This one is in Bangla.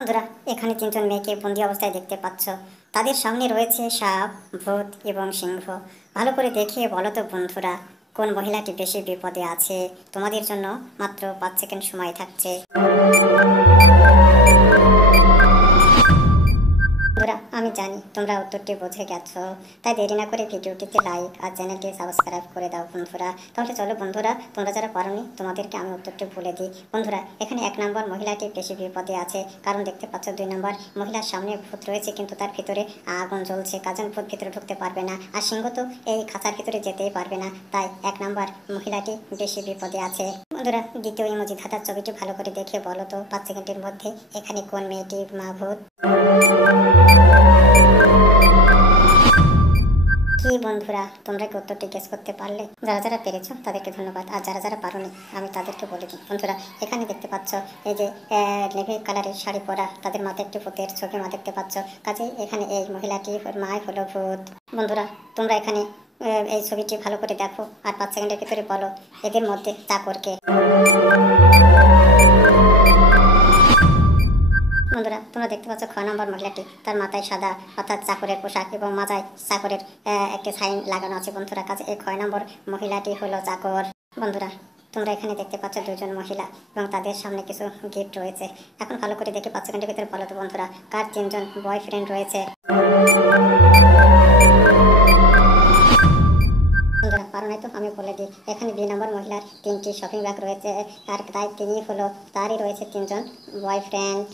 বন্ধুরা, এখানে তিনজন মেয়েকে বন্দি অবস্থায় দেখতে পাচ্ছ। তাদের সামনে রয়েছে সাপ, ভূত এবং সিংহ। ভালো করে দেখে বলো তো বন্ধুরা, কোন মহিলাটি বেশি বিপদে আছে? তোমাদের জন্য মাত্র 5 সেকেন্ড সময় থাকছে। বন্ধুরা, আমি জানি তোমরা উত্তরটি বুঝে গেছো, তাই দেরি না করে ভিডিওটিতে লাইক আর চ্যানেলটি সাবস্ক্রাইব করে দাও বন্ধুরা। তাহলে চলো বন্ধুরা, তোমরা যারা পারোনি তোমাদেরকে আমি উত্তরটি বলে দিই। বন্ধুরা, এখানে 1 নম্বর মহিলাটি বেশি বিপদে আছে, কারণ দেখতে পাচ্ছ 2 নম্বর মহিলার সামনে ভূত রয়েছে, কিন্তু তার ভিতরে আগুন জ্বলছে, কারণ ভূত ভিতরে ঢুকতে পারবে না, আর সিংহ তো এই খাঁচার ভিতরে যেতেই পারবে না, তাই 1 নম্বর মহিলাটি বেশি বিপদে আছে। বন্ধুরা, দ্বিতীয় ইমোজি ধাঁধার ছবিটি ভালো করে দেখে বলো তো 5 সেকেন্ডের মধ্যে এখানে কোন মেয়েটি মা ভূত? কি বন্ধুরা, তোমরা কি উত্তরটি গেস করতে পারলে? যারা যারা পেরেছো তাদেরকে ধন্যবাদ, আর যারা যারা পারোনি আমি তাদেরকে বলে দিই। বন্ধুরা, এখানে দেখতে পাচ্ছ এই যে নেভি কালারের শাড়ি পরা, তাদের মাথায় একটি ভূতের ছবি মা দেখতে পাচ্ছ, কাজেই এখানে এই মহিলাটি মাই হলো ভূত। বন্ধুরা, তোমরা এখানে এই ছবিটি ভালো করে দেখো, আর 5 সেকেন্ডের ভিতরে বলো এদের মধ্যে চাকরকে। বন্ধুরা, তোমরা দেখতে পাচ্ছ 6 নম্বর মহিলাটি, তার মাথায় সাদা অর্থাৎ চাকরের পোশাক এবং মাথায় চাকরের একটি সাইন লাগানো আছে। বন্ধুরা, কাছে এই 6 নম্বর মহিলাটি হলো চাকর। বন্ধুরা, তোমরা এখানে দেখতে পাচ্ছ 2জন মহিলা এবং তাদের সামনে কিছু গিফট রয়েছে। এখন ভালো করে দেখে 5 সেকেন্ডের ভিতরে বলো তো বন্ধুরা, কার 3জন বয়ফ্রেন্ড রয়েছে? বন্ধুরা, পারো নাই তো আমি বলে দিই, এখানে 2 নম্বর মহিলার 3টি শপিং ব্যাগ রয়েছে, আর তাই তিনি হলো, তারই রয়েছে 3জন বয়ফ্রেন্ড।